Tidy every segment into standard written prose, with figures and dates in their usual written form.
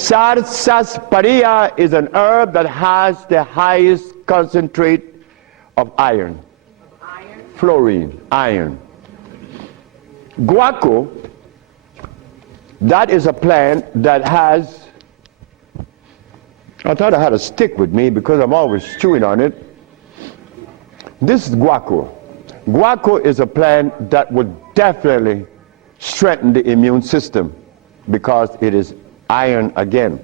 Sarsaparilla is an herb that has the highest concentrate of iron. Fluorine, iron. Guaco, that is a plant that has, I thought I had a stick with me because I'm always chewing on it. This is guaco. Guaco is a plant that would definitely strengthen the immune system because it is iron again.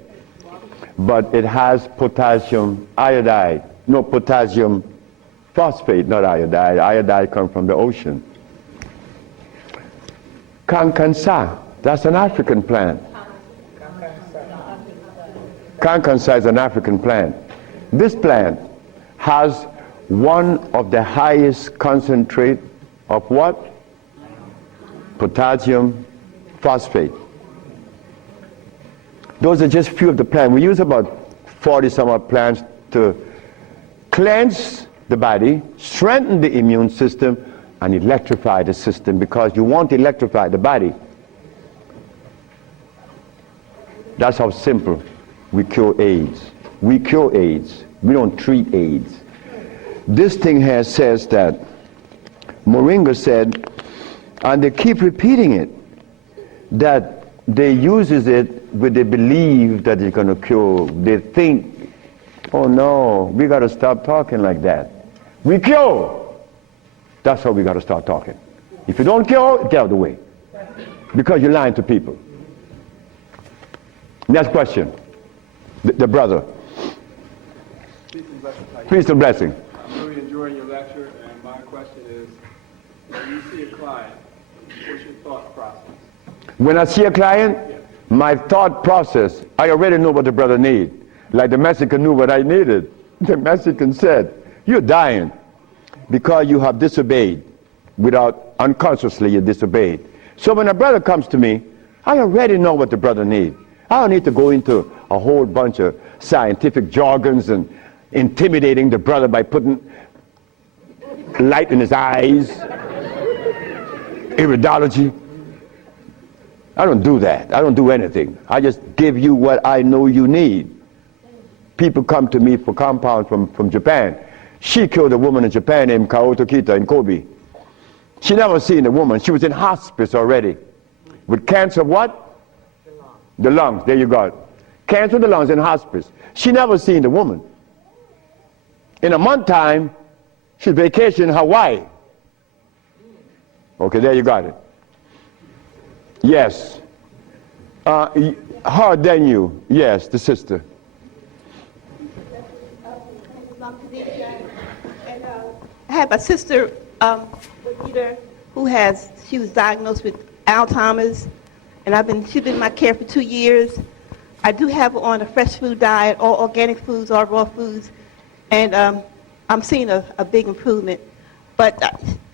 But it has potassium iodide, no, potassium phosphate, not iodide. Iodide comes from the ocean. Kankansa, that's an African plant. Kankansa is an African plant. This plant has one of the highest concentrate of what? Potassium phosphate. Those are just few of the plants. We use about 40 some odd plants to cleanse the body, strengthen the immune system, and electrify the system, because you want to electrify the body. That's how simple we cure AIDS. We cure AIDS. We don't treat AIDS. This thing here says that Moringa said, and they keep repeating it, that they uses it with the belief that it's going to cure. They think, oh no, we got to stop talking like that. We cure. That's how we got to start talking. If you don't cure, get out of the way, because you're lying to people. Next question. The brother. Peace and blessing. I'm really enjoying your lecture, and my question is, when you see a client, what's your thought process? When I see a client, my thought process, I already know what the brother needs. Like the Mexican knew what I needed. The Mexican said, you're dying because you have disobeyed. Unconsciously you disobeyed. So when a brother comes to me, I already know what the brother needs. I don't need to go into a whole bunch of scientific jargons and intimidating the brother by putting light in his eyes, iridology. I don't do that. I don't do anything. I just give you what I know you need. People come to me for compounds from Japan. She killed a woman in Japan named Kaoto Kita in Kobe. She never seen a woman. She was in hospice already with cancer of what? The lungs. There you go. Cancer of the lungs in hospice. She never seen the woman. In a month time, she's vacationing in Hawaii. Okay, there you got it. Yes. Her than you. Yes, the sister. I have a sister she was diagnosed with Alzheimer's, and she's been in my care for 2 years. I do have her on a fresh food diet, all organic foods, all raw foods, and I'm seeing a big improvement. But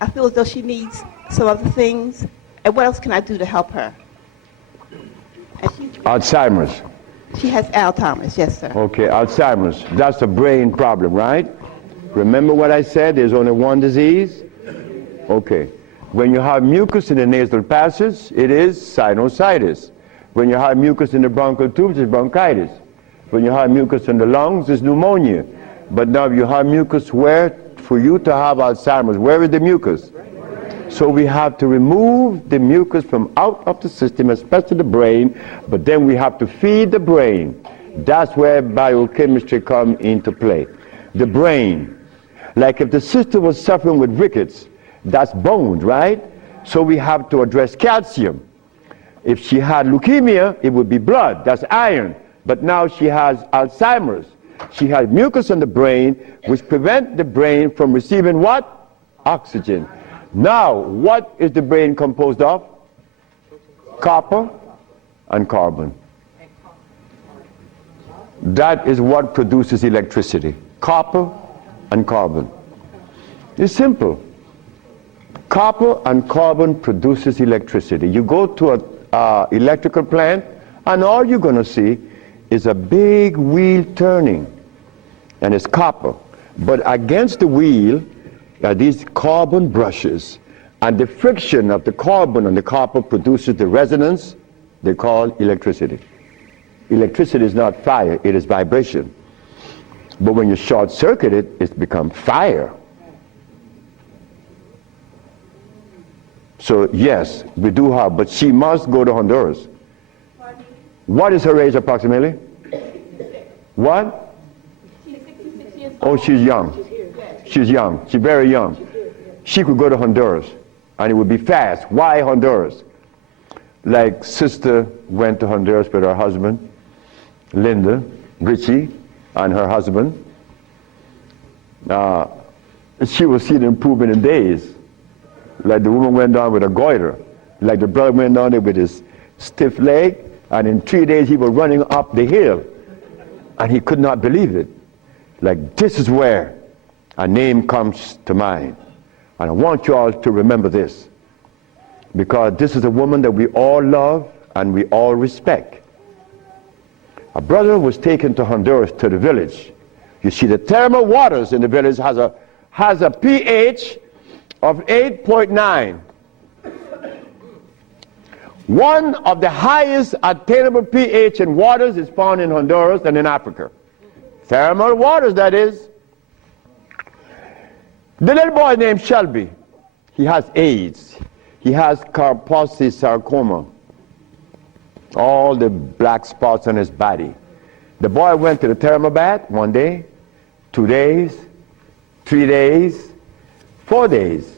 I feel as though she needs some other things. And what else can I do to help her? Alzheimer's. She has Alzheimer's, yes, sir. Okay, Alzheimer's. That's a brain problem, right? Remember what I said? There's only one disease? Okay. When you have mucus in the nasal passage, it is sinusitis. When you have mucus in the bronchial tubes, it's bronchitis. When you have mucus in the lungs, it's pneumonia. But now you have mucus where? For you to have Alzheimer's, where is the mucus? So we have to remove the mucus from out of the system, especially the brain, but then we have to feed the brain. That's where biochemistry comes into play. The brain. Like if the sister was suffering with rickets, that's bones, right? So we have to address calcium. If she had leukemia, it would be blood, that's iron. But now she has Alzheimer's. She has mucus in the brain, which prevents the brain from receiving what? Oxygen. Now, what is the brain composed of? Copper and carbon. That is what produces electricity. Copper and carbon. It's simple. Copper and carbon produces electricity. You go to an electrical plant, and all you're going to see is a big wheel turning, and it's copper. But against the wheel are these carbon brushes, and the friction of the carbon and the copper produces the resonance they call electricity. Electricity is not fire, it is vibration. But when you short circuit it, it's become fire. So yes, we do have, but she must go to Honduras. What is her age approximately? What? She's 66 years old. Oh, she's young. She's young. She's very young. She could go to Honduras, and it would be fast. Why Honduras? Like sister went to Honduras with her husband, Linda, Richie, and her husband. She will see the improvement in days. Like the woman went down with a goiter. Like the brother went down there with his stiff leg, and in 3 days he was running up the hill. And he could not believe it. Like, this is where a name comes to mind. And I want you all to remember this, because this is a woman that we all love and we all respect. A brother was taken to Honduras, to the village. You see, the thermal waters in the village has a pH of 8.9. One of the highest attainable pH in waters is found in Honduras and in Africa. Thermal waters, that is. The little boy named Shelby, he has AIDS. He has Kaposi sarcoma. All the black spots on his body. The boy went to the thermal bath 1 day, 2 days, 3 days, 4 days.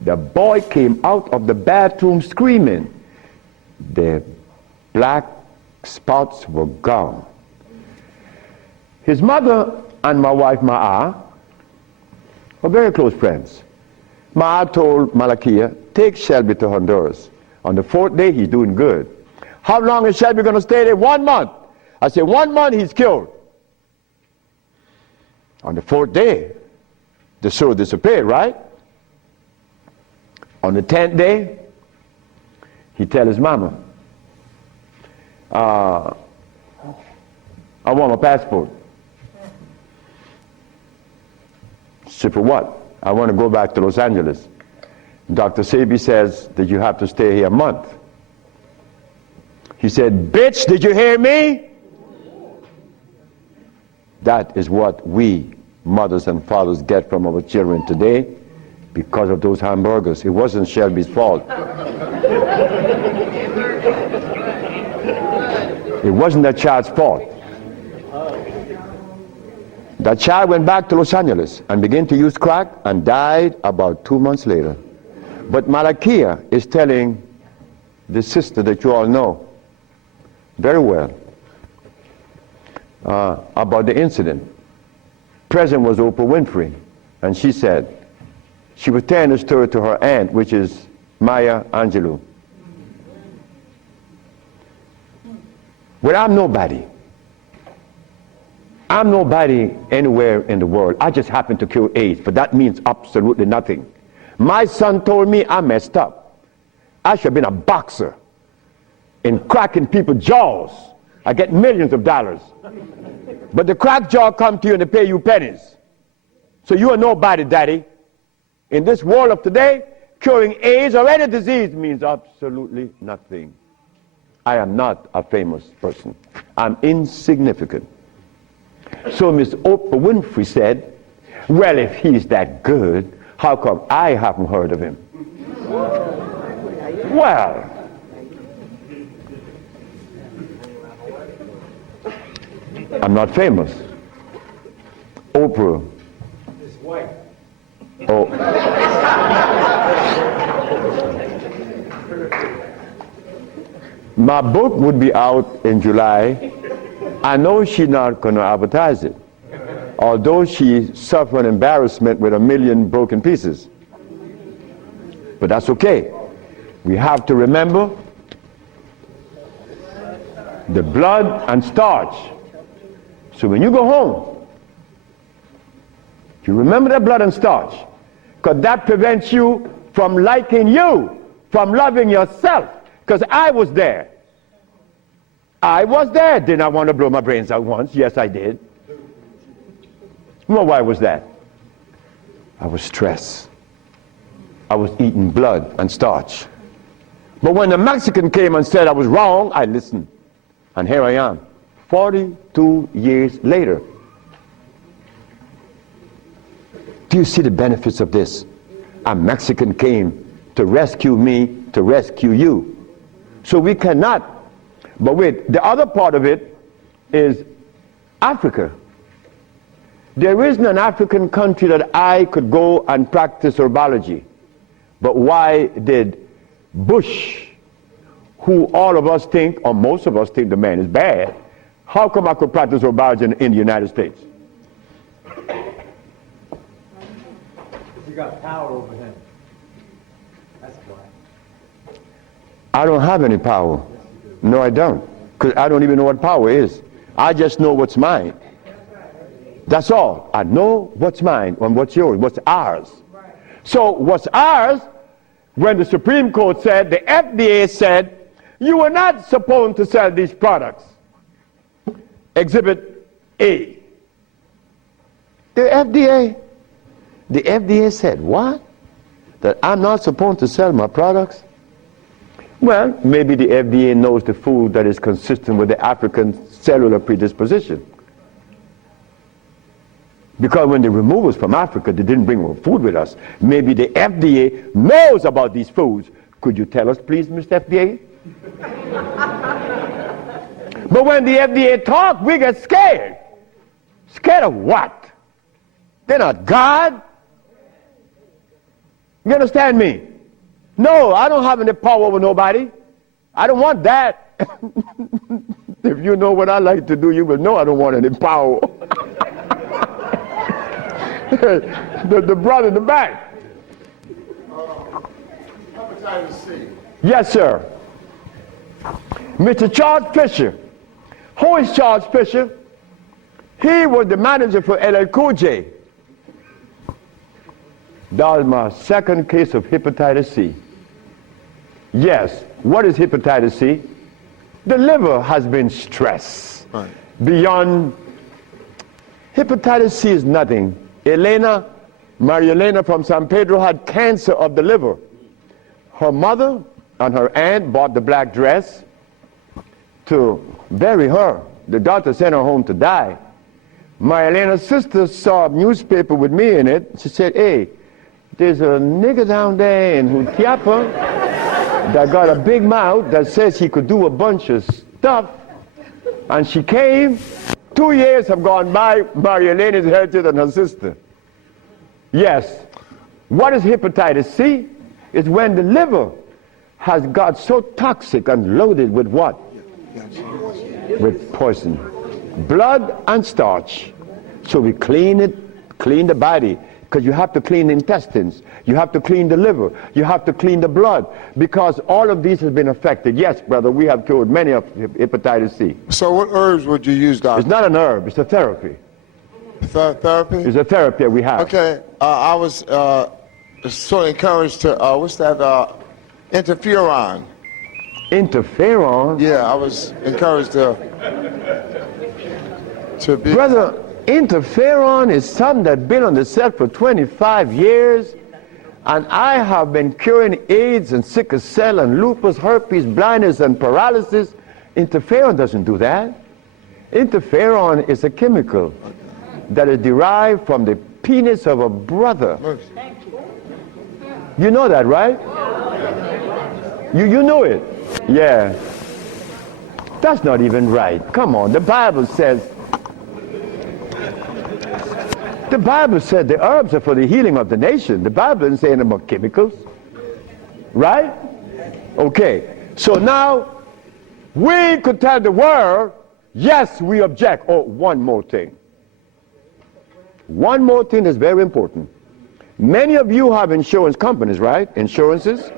The boy came out of the bathroom screaming. The black spots were gone. His mother and my wife Ma'a were very close friends. Ma'a told Malakia, take Shelby to Honduras. On the 4th day, he's doing good. How long is Shelby going to stay there? 1 month. I said, 1 month, he's cured. On the 4th day, the sore disappeared, right? On the 10th day, he tell his mama, I want my passport. She said, for what? I want to go back to Los Angeles. Dr. Sebi says that you have to stay here a month. He said, bitch, did you hear me? That is what we mothers and fathers get from our children today because of those hamburgers. It wasn't Shelby's fault. It wasn't that child's fault. That child went back to Los Angeles and began to use crack and died about 2 months later. But Malakia is telling the sister that you all know very well about the incident. Present was Oprah Winfrey, and she said, she was telling the story to her aunt, which is Maya Angelou. Well, I'm nobody anywhere in the world. I just happen to cure AIDS, but that means absolutely nothing. My son told me I messed up. I should have been a boxer in cracking people's jaws. I get millions of dollars. But the crack jaw come to you and they pay you pennies. So you are nobody, daddy. In this world of today, curing AIDS or any disease means absolutely nothing. I am not a famous person. I'm insignificant. So Miss Oprah Winfrey said, well, if he's that good, how come I haven't heard of him? Well, I'm not famous. Oprah. His wife. Oh. My book would be out in July. I know she's not going to advertise it, although she suffered embarrassment with 1 million broken pieces. But that's okay. We have to remember the blood and starch. So when you go home, you remember that blood and starch, because that prevents you from liking you, from loving yourself, because I was there. I was there. Did I want to blow my brains out once? Yes, I did. Well, why was that? I was stressed. I was eating blood and starch. But when the Mexican came and said I was wrong, I listened. And here I am. 42 years later. Do you see the benefits of this? A Mexican came to rescue me, to rescue you. So we cannot. But wait, the other part of it is Africa. There isn't an African country that I could go and practice herbology. But why did Bush, who all of us think, or most of us think the man is bad, how come I could practice herbology in the United States? You got power over him. That's why. I don't have any power. No, I don't. Because I don't even know what power is. I just know what's mine. That's all. I know what's mine and what's yours, what's ours. So what's ours, when the Supreme Court said, the FDA said, you are not supposed to sell these products. Exhibit A. The FDA said, what? That I'm not supposed to sell my products? Well, maybe the FDA knows the food that is consistent with the African cellular predisposition. Because when they removed us from Africa, they didn't bring food with us. Maybe the FDA knows about these foods. Could you tell us, please, Mr. FDA? But when the FDA talks, we get scared. Scared of what? They're not God. You understand me? No, I don't have any power over nobody. I don't want that. If you know what I like to do, you will know I don't want any power. the brother in the back. Hepatitis C. Yes, sir. Mr. Charles Fisher. Who is Charles Fisher? He was the manager for LL Cool J. That was my second case of hepatitis C. Yes. What is hepatitis C? The liver has been stressed. Right. Beyond. Hepatitis C is nothing. Maria Elena from San Pedro had cancer of the liver. Her mother and her aunt bought the black dress to bury her. The doctor sent her home to die. Maria Elena's sister saw a newspaper with me in it. She said, hey, there's a nigger down there in Jutiapa that got a big mouth that says he could do a bunch of stuff. And she came. 2 years have gone by. Maria Elena is healthier than her sister. Yes. What is hepatitis C? It's when the liver has got so toxic and loaded with what? With poison. Blood and starch. So we clean it, clean the body. Because you have to clean the intestines. You have to clean the liver. You have to clean the blood. Because all of these have been affected. Yes, brother, we have cured many of hepatitis C. So what herbs would you use, doctor? It's not an herb. It's a therapy. Therapy? It's a therapy we have. Okay. I was sort of encouraged to, what's that, interferon. Interferon? Yeah, I was encouraged to be... Brother, interferon is something that's been on the set for 25 years, and I have been curing AIDS and sickle cell and lupus, herpes, blindness, and paralysis. Interferon doesn't do that. Interferon is a chemical that is derived from the penis of a brother. You know that, right? You know it. Yeah. That's not even right. Come on, the Bible says the herbs are for the healing of the nation. The Bible isn't saying about chemicals. Right? Okay. So now, we could tell the world, yes, we object. Oh, one more thing. One more thing that's very important. Many of you have insurance companies, right? Insurances.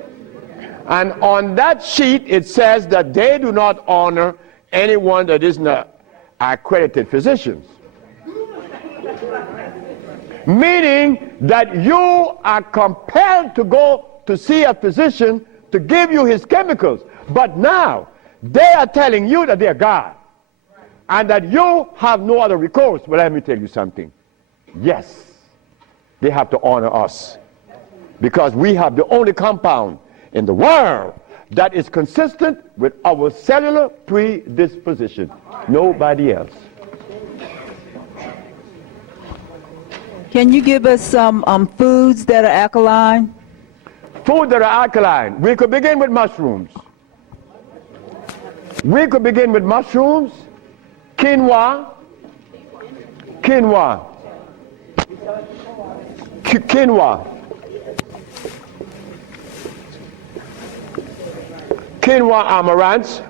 And on that sheet, it says that they do not honor anyone that isn't an accredited physician. Meaning that you are compelled to go to see a physician to give you his chemicals. But now, they are telling you that they're God. And that you have no other recourse. Well, let me tell you something. Yes, they have to honor us. Because we have the only compound in the world that is consistent with our cellular predisposition. Nobody else. Can you give us some foods that are alkaline? Food that are alkaline. We could begin with mushrooms. We could begin with mushrooms, quinoa, quinoa, quinoa, quinoa amaranth,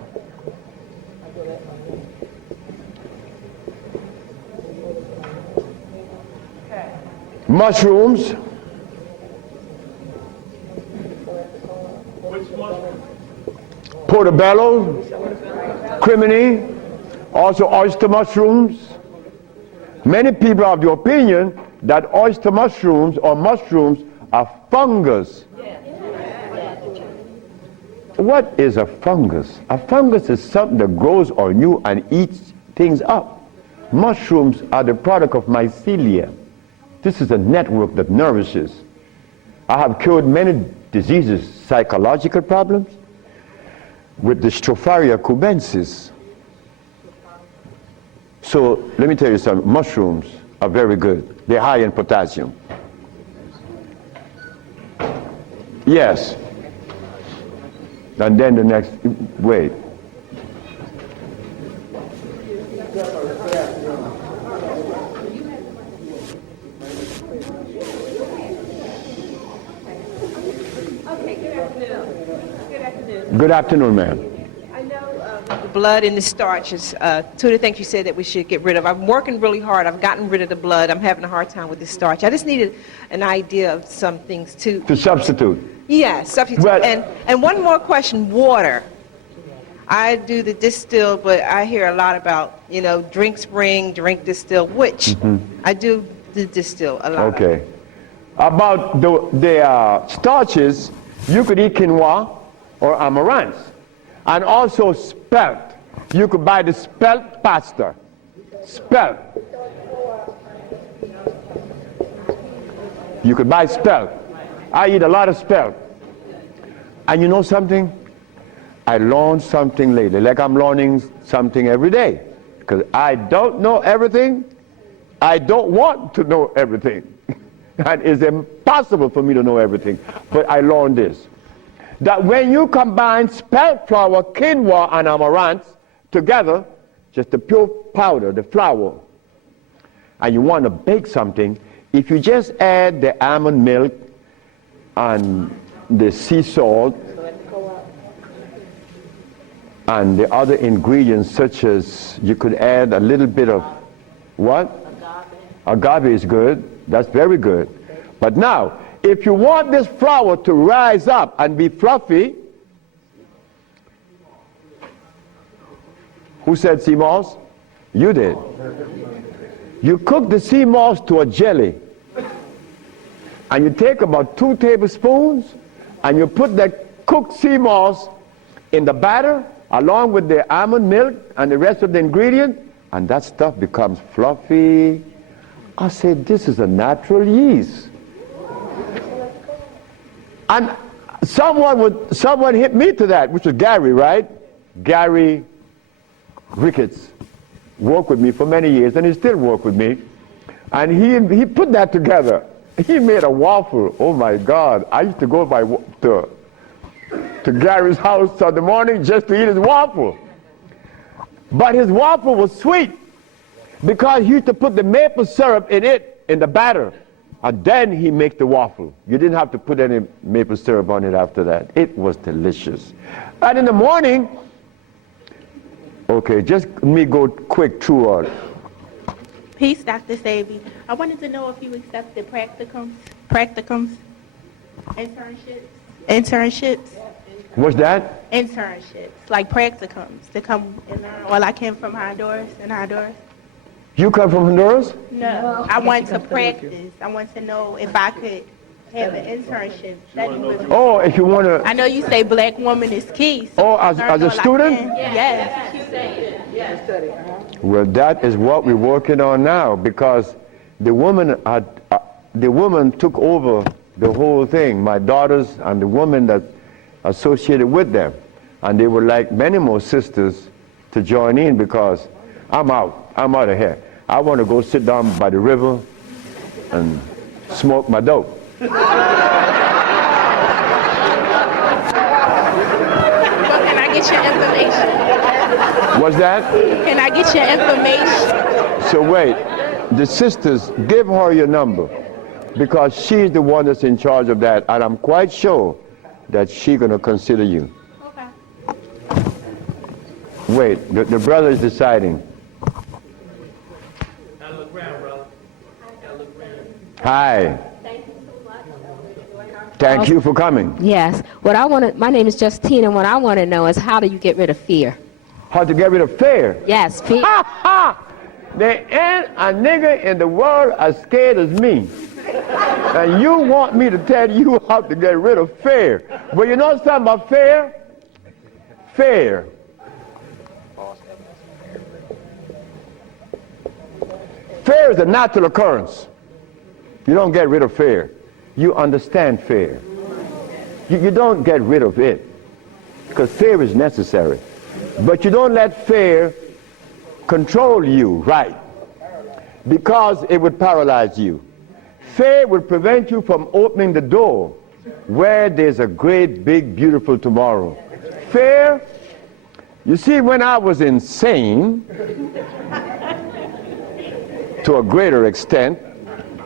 mushrooms, portobello, crimini, also oyster mushrooms. Many people are of the opinion that oyster mushrooms or mushrooms are fungus. What is a fungus? A fungus is something that grows on you and eats things up. Mushrooms are the product of mycelia. This is a network that nourishes. I have cured many diseases, psychological problems, with the Stropharia cubensis. So let me tell you something, mushrooms are very good. They're high in potassium. Yes. And then the next, wait. Good afternoon, ma'am. I know the blood and the starch is two of the things you said that we should get rid of. I'm working really hard. I've gotten rid of the blood. I'm having a hard time with the starch. I just needed an idea of some things too. To substitute. Yeah, substitute. Well, and one more question, water. I do the distill, but I hear a lot about, drink spring, drink distill, which I do the distill a lot. Okay. About the starches, you could eat quinoa or amaranth. And also spelt. You could buy the spelt pasta. Spelt. You could buy spelt. I eat a lot of spelt. And you know something? I learned something lately, like I'm learning something every day. Because I don't know everything. I don't want to know everything. And it's impossible for me to know everything. But I learned this. That when you combine spelt flour, quinoa, and amaranth together, just the pure powder, the flour, and you want to bake something, if you just add the almond milk and the sea salt and the other ingredients, such as you could add a little bit of what? Agave is good. That's very good. But now, if you want this flour to rise up and be fluffy, who said sea moss? You did. You cook the sea moss to a jelly, and you take about 2 tablespoons, and you put that cooked sea moss in the batter, along with the almond milk and the rest of the ingredient, and that stuff becomes fluffy. I said, this is a natural yeast. And someone hit me to that, which was Gary, right? Gary Ricketts worked with me for many years, and he still works with me. And he put that together. He made a waffle. Oh my God! I used to go to Gary's house Sunday morning just to eat his waffle. But his waffle was sweet because he used to put the maple syrup in the batter. And then he make the waffle. You didn't have to put any maple syrup on it after that. It was delicious. And in the morning, okay, just let me go quick through all. Peace, Dr. Sebi. I wanted to know if you accept the practicums, internships. What's that? Internships, like practicums, to come and learn. Well, I came from Honduras. You come from Honduras? No, I want to practice. I want to know if I could have an internship. Oh, if you want to. I know you say black woman is key. So Oh, as a student? Yes. Well, that is what we're working on now, because the woman took over the whole thing. My daughters and the women that associated with them, and they would like many more sisters to join in, because I'm out. I'm out of here. I want to go sit down by the river and smoke my dope. Well, can I get your information? What's that? Can I get your information? So wait, the sisters, give her your number, because she's the one that's in charge of that, and I'm quite sure that she's going to consider you. Okay. Wait, the brother is deciding. Hi. Thank you for coming. Yes. What I want to, my name is Justine, and what I want to know is how do you get rid of fear? How to get rid of fear? Yes, fear. Ha ha! There ain't a nigga in the world as scared as me. And you want me to tell you how to get rid of fear. Well, you know something about fear? Fear. Fear is a natural occurrence. You don't get rid of fear. You understand fear. You don't get rid of it, because fear is necessary. But you don't let fear control you, right? Because it would paralyze you. Fear would prevent you from opening the door where there's a great, big, beautiful tomorrow. Fear, you see, when I was insane, to a greater extent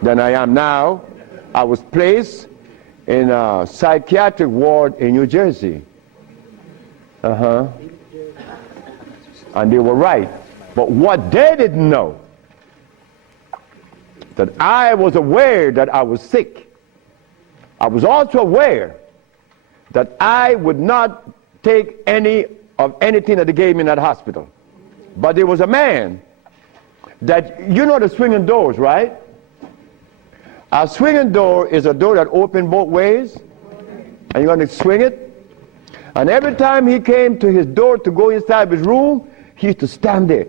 than I am now, I was placed in a psychiatric ward in New Jersey. And they were right. But what they didn't know, that I was aware that I was sick. I was also aware that I would not take any of anything that they gave me in that hospital. But there was a man that, you know the swinging doors, right? A swinging door is a door that opens both ways, and you're going to swing it. And every time he came to his door to go inside his room, he used to stand there.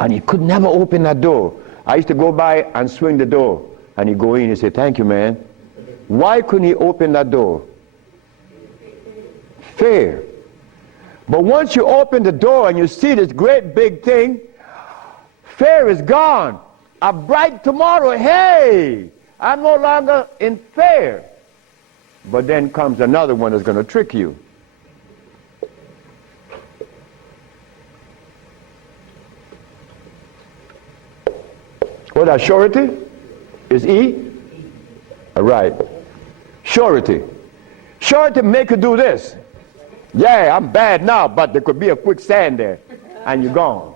And he could never open that door. I used to go by and swing the door, and he'd go in and say, "Thank you, man." Why couldn't he open that door? Fear. But once you open the door and you see this great big thing, fear is gone. A bright tomorrow, hey, I'm no longer in fear. But then comes another one that's going to trick you. What that surety? Is E? All right. Surety. Surety make you do this. Yeah, I'm bad now, but there could be a quicksand there, and you're gone.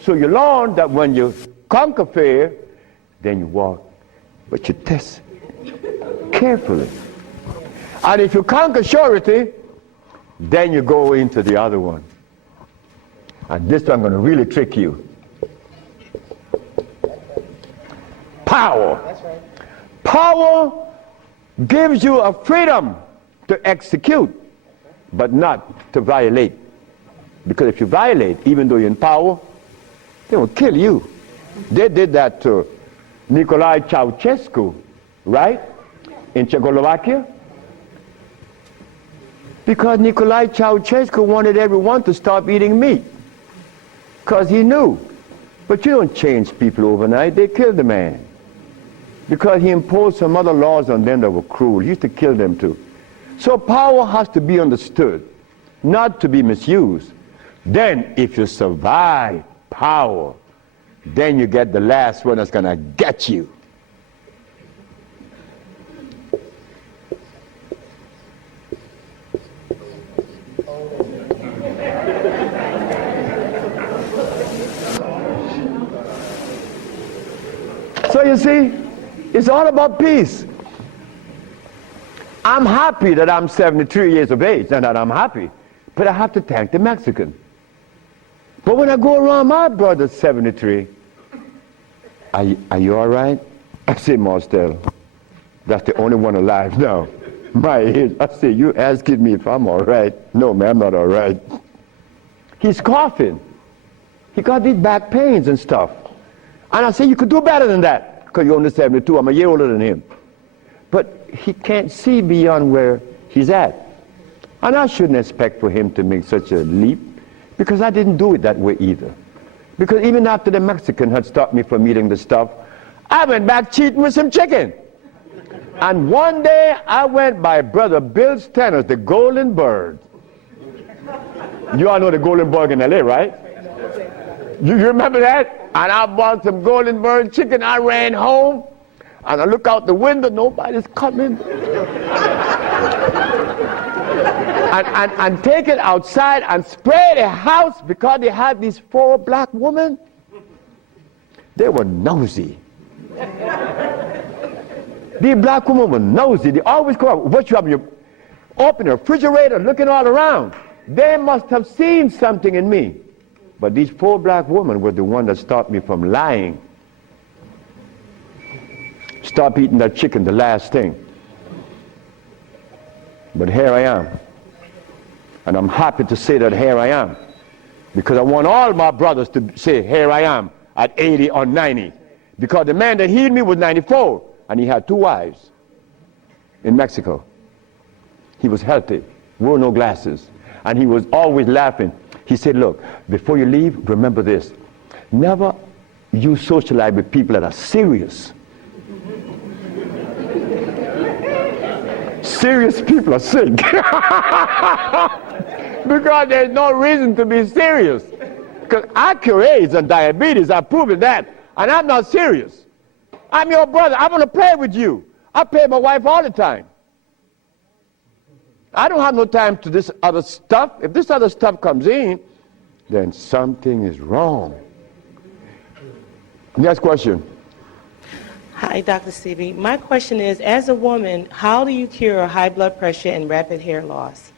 So you learn that when you conquer fear, then you walk, but you test carefully. And if you conquer surety, then you go into the other one. And this one I'm going to really trick you. Power. Power gives you a freedom to execute, but not to violate. Because if you violate, even though you're in power, they will kill you. They did that to Nicolae Ceausescu, right? In Czechoslovakia. Because Nicolae Ceausescu wanted everyone to stop eating meat. Because he knew. But you don't change people overnight. They killed the man. Because he imposed some other laws on them that were cruel. He used to kill them too. So power has to be understood, not to be misused. Then if you survive power, then you get the last one that's going to get you. So you see, it's all about peace. I'm happy that I'm 73 years of age, and that I'm happy. But I have to thank the Mexican. But when I go around my brother 73, are you all right? I say, Marcel, that's the only one alive now. My age. I say, you asking me if I'm all right? No, man, I'm not all right. He's coughing. He got these back pains and stuff. And I say, you could do better than that, because you're only 72. I'm a year older than him. But he can't see beyond where he's at. And I shouldn't expect for him to make such a leap. Because I didn't do it that way either. Because even after the Mexican had stopped me from eating the stuff, I went back cheating with some chicken. And one day I went by Brother Bill Stenner's, the Golden Bird. You all know the Golden Bird in LA, right? You remember that? And I bought some Golden Bird chicken. I ran home and I look out the window, nobody's coming. and take it outside and spray the house because they had these 4 black women. They were nosy. These black women were nosy. They always come up, what you have in your, open the refrigerator, looking all around. They must have seen something in me. But these 4 black women were the one that stopped me from lying. Stop eating that chicken, the last thing. But here I am. And I'm happy to say that here I am. Because I want all my brothers to say, here I am, at 80 or 90. Because the man that healed me was 94, and he had 2 wives in Mexico. He was healthy, wore no glasses, and he was always laughing. He said, look, before you leave, remember this. Never you socialize with people that are serious. Serious people are sick. Because there's no reason to be serious. Because I cure AIDS and diabetes, I've proven that. And I'm not serious. I'm your brother. I want to play with you. I play with my wife all the time. I don't have no time to this other stuff. If this other stuff comes in, then something is wrong. Next question. Hi, Dr. Sebi. My question is, as a woman, how do you cure high blood pressure and rapid hair loss?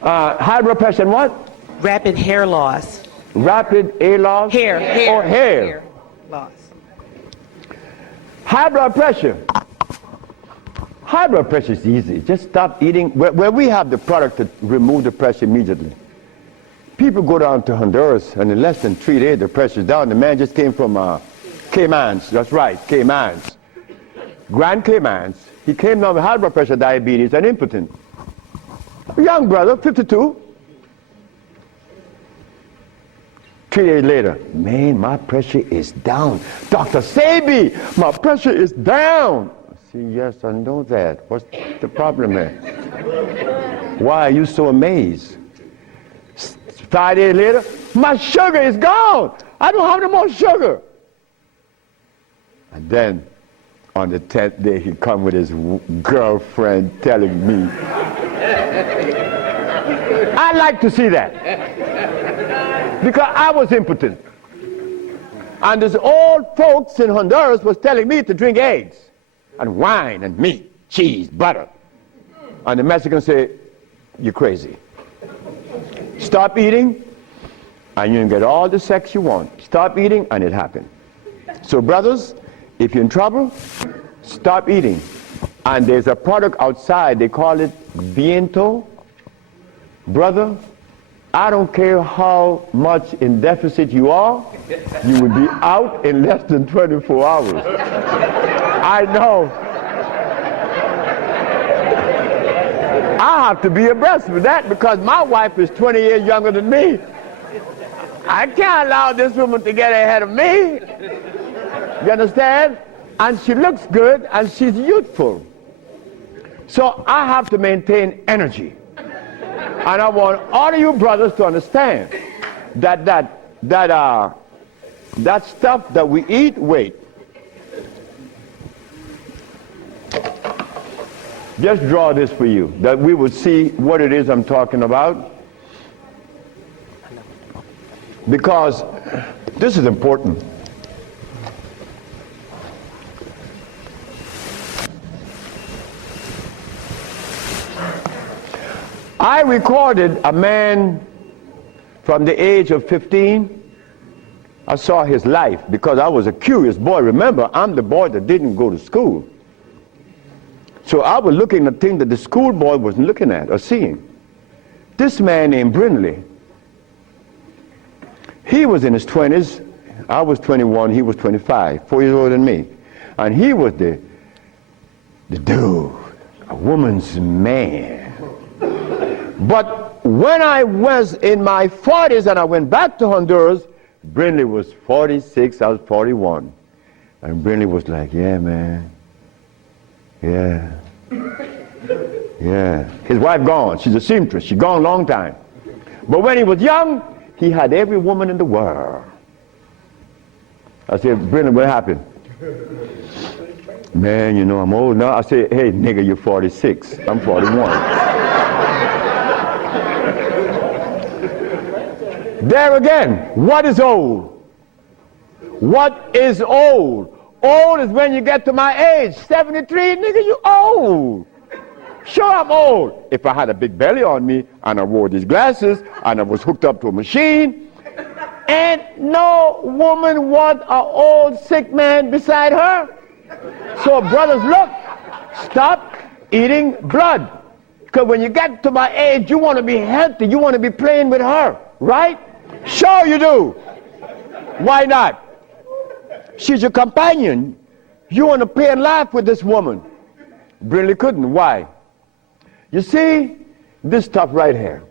High blood pressure and what? Rapid hair loss. Rapid hair loss? Hair. Or hair? Hair loss. High blood pressure. High blood pressure is easy. Just stop eating. Where we have the product to remove the pressure immediately. People go down to Honduras, and in less than 3 days, the pressure's down. The man just came from Caymans. That's right, Caymans. Grand Caymans. He came down with high blood pressure, diabetes, and impotent. A young brother, 52. 3 days later, man, my pressure is down. Dr. Sebi, my pressure is down. I say, yes, I know that. What's the problem there? Why are you so amazed? 5 days later, my sugar is gone. I don't have no more sugar. And then, on the 10th day, he come with his girlfriend telling me. I like to see that. Because I was impotent. And these old folks in Honduras was telling me to drink eggs and wine and meat, cheese, butter. And the Mexicans say, you're crazy. Stop eating and you can get all the sex you want. Stop eating and it happened. So brothers, if you're in trouble, stop eating. And there's a product outside, they call it Viento. Brother, I don't care how much in deficit you are, you will be out in less than 24 hours. I know. I have to be abreast with that because my wife is 20 years younger than me. I can't allow this woman to get ahead of me. You understand? And she looks good and she's youthful. So I have to maintain energy. And I want all of you brothers to understand that stuff that we eat, wait. Just draw this for you, that we would see what it is I'm talking about. Because this is important. I recorded a man from the age of 15. I saw his life because I was a curious boy. Remember, I'm the boy that didn't go to school. So I was looking at things that the school boy wasn't looking at or seeing. This man named Brindley, he was in his 20s. I was 21, he was 25, 4 years older than me. And he was the dude, a woman's man. But when I was in my 40s and I went back to Honduras, Brindley was 46, I was 41. And Brindley was like, yeah, man. Yeah. Yeah. His wife gone. She's a seamstress. She's gone a long time. But when he was young, he had every woman in the world. I said, Brindley, what happened? Man, you know, I'm old now. I said, hey, nigga, you're 46. I'm 41. There again, what is old? What is old? Old is when you get to my age. 73, nigga, you old. Sure, I'm old. If I had a big belly on me and I wore these glasses and I was hooked up to a machine, and no woman want an old sick man beside her. So brothers, look, stop eating blood. Because when you get to my age, you want to be healthy. You want to be playing with her, right? Sure you do. Why not? She's your companion. You want to play and laugh with this woman. Brindley couldn't. Why? You see, this stuff right here.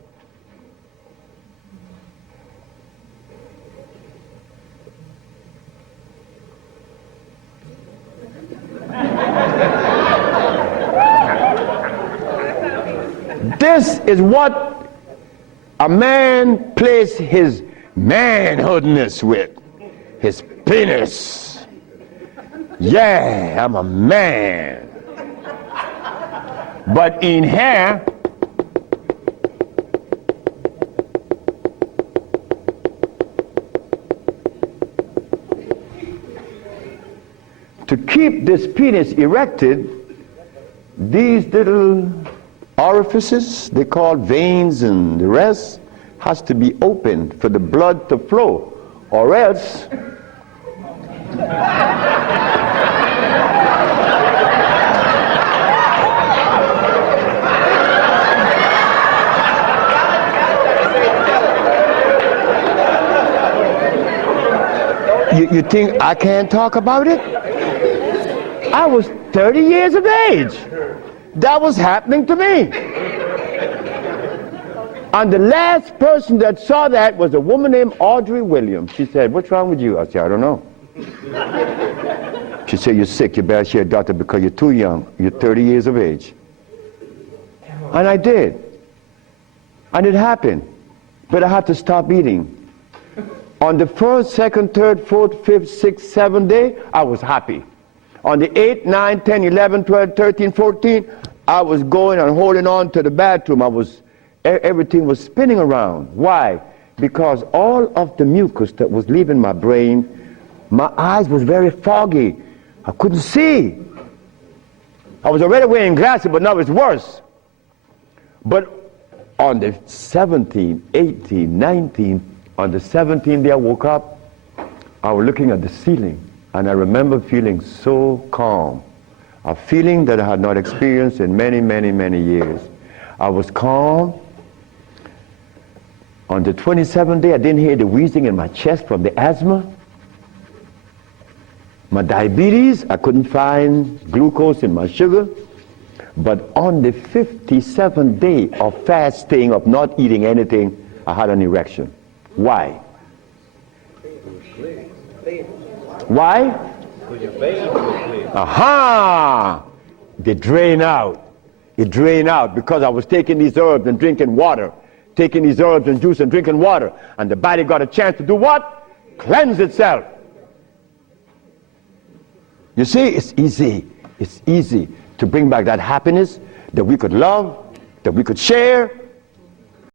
This is what a man plays his manhoodness with, his penis. Yeah, I'm a man. But in here, to keep this penis erected, these little orifices, they call veins and the rest, has to be opened for the blood to flow, or else you think I can't talk about it? I was 30 years of age. That was happening to me. And the last person that saw that was a woman named Audrey Williams. She said, what's wrong with you? I said, I don't know. She said, you're sick. You better see a doctor because you're too young. You're 30 years of age. And I did. And it happened. But I had to stop eating. On the first, second, third, fourth, fifth, sixth, seventh day, I was happy. On the 8th, 9th, 10th, 11th, 12th, 13th, 14th, I was going and holding on to the bathroom. Everything was spinning around. Why? Because all of the mucus that was leaving my brain, my eyes was very foggy. I couldn't see. I was already wearing glasses, but now it's worse. But on the 17th, 18th, 19th, on the 17th day I woke up, I was looking at the ceiling, and I remember feeling so calm, a feeling that I had not experienced in many, many, many years. I was calm. On the 27th day, I didn't hear the wheezing in my chest from the asthma. My diabetes, I couldn't find glucose in my sugar. But on the 57th day of fasting, of not eating anything, I had an erection. Why? Why? Aha! They drain out. It drained out because I was taking these herbs and drinking water. Taking these herbs and juice and drinking water. And the body got a chance to do what? Cleanse itself. You see, it's easy. It's easy to bring back that happiness that we could love, that we could share,